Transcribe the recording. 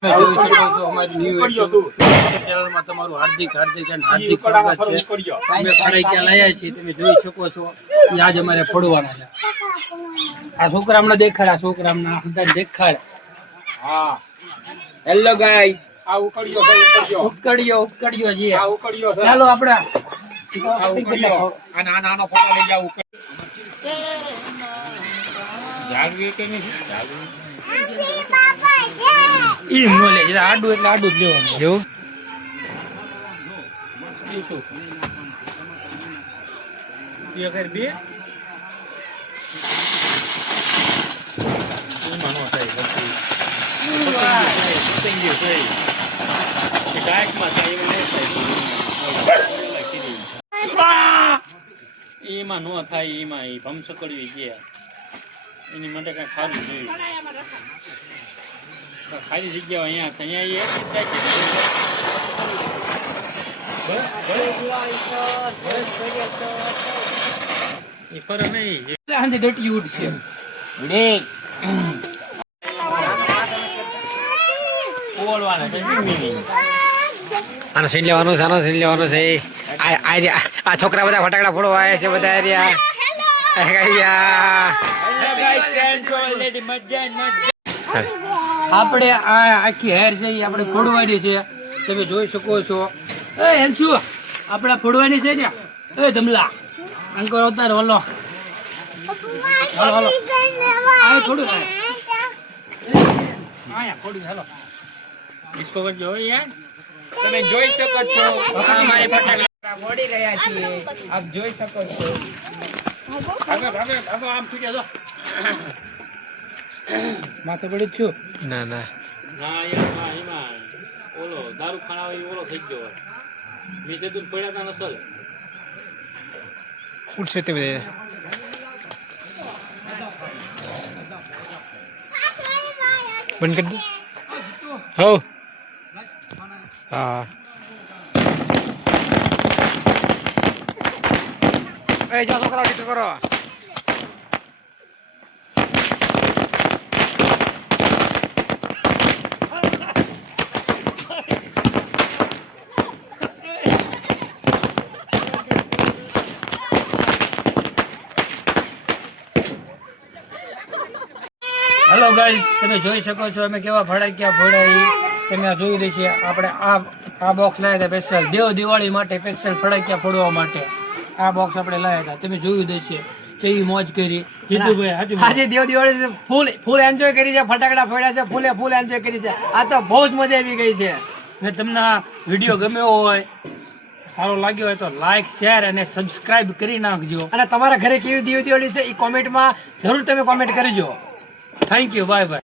ચેનલમાં તમારું હાર્દિક સ્વાગત છે। અમે ફળાઈયા લાયા છીએ, તમે જોઈ શકો છો। આજ અમારે ફોડવાના છે। આ છોકરા હમણાં દેખાડ, આ છોકરા હમણાં દેખાડ। હા, હેલો ગાઈસ, આ ઉકળ્યો છે, ઉકળ્યો છે। આ ઉકળ્યો છે। ચાલો આપણે આ ઉકળ્યો આનો ફોટો લઈ જાવ। જાગવી કે નહીં જાગવી ઈ મોલે જરા આડું એટલે આડું જ લેવાનું એવું ઈ શું ઈ અગર બે ઈ માનો થાય પછી પતંગિયો થાય એ ડાયક માં થાય એમાં ન થાય એમાં નો થાય એમાં ઈ ભમસકડવી ગયા એની માટે કઈ ખારું જોઈએ ખાલી જગ્યાઓ અહીંયા આ છોકરા બધા ફટાકડા ફોડવા આવ્યા છે બધા આપણે આ આખી હેર છે એ આપણે ફોડવાની છે, તમે જોઈ શકો છો। એમ શું આપણે ફોડવાની છે ને? એ ધમલા અંકર અવતાર હલો હલો આ થોડું આયા ફોડી હાલો ડિસ્કો કરજો યાર। તમે જોઈ શકો છો અમારે ફટાકડા ફોડી રહ્યા છીએ, આપ જોઈ શકો છો। આમ છૂટ્યા જો માથે પડી જ છું ના ના ના યાર એમાં ઓલો દારૂ ખાના ઓલો થઈ ગયો મેં કીધું પડ્યા તા નસલ ઉઠશે તે બધે બંધ કરી દો હો હા એ જાઓ છોકરાઓ ડીટો કરો। હેલો ગાઈસ, તમે જોઈ શકો છો અમે કેવા ફટાકડા ફોડાવી, તમે આ જોઈ લેશે। આપણે આ બોક્સ લાવ્યા હતા સ્પેશિયલ દિવાળી માટે, સ્પેશિયલ ફટાકડા ફોડવા માટે આ બોક્સ આપણે લાવ્યા હતા, તમે જોયું દેશે કેવી મોજ કરી। આજે દિવાળી ફૂલ એન્જોય કરી છે, ફટાકડા ફોડ્યા છે, ફૂલ એન્જોય કરી છે। આ તો બહુ જ મજા આવી ગઈ છે। ને તમને આ વિડીયો ગમ્યો હોય, સારો લાગ્યો હોય તો લાઈક શેર અને સબસ્ક્રાઇબ કરી નાખજો। અને તમારા ઘરે કેવી દિવાળી છે એ કોમેન્ટમાં જરૂર તમે કોમેન્ટ કરજો। Thank you, bye bye.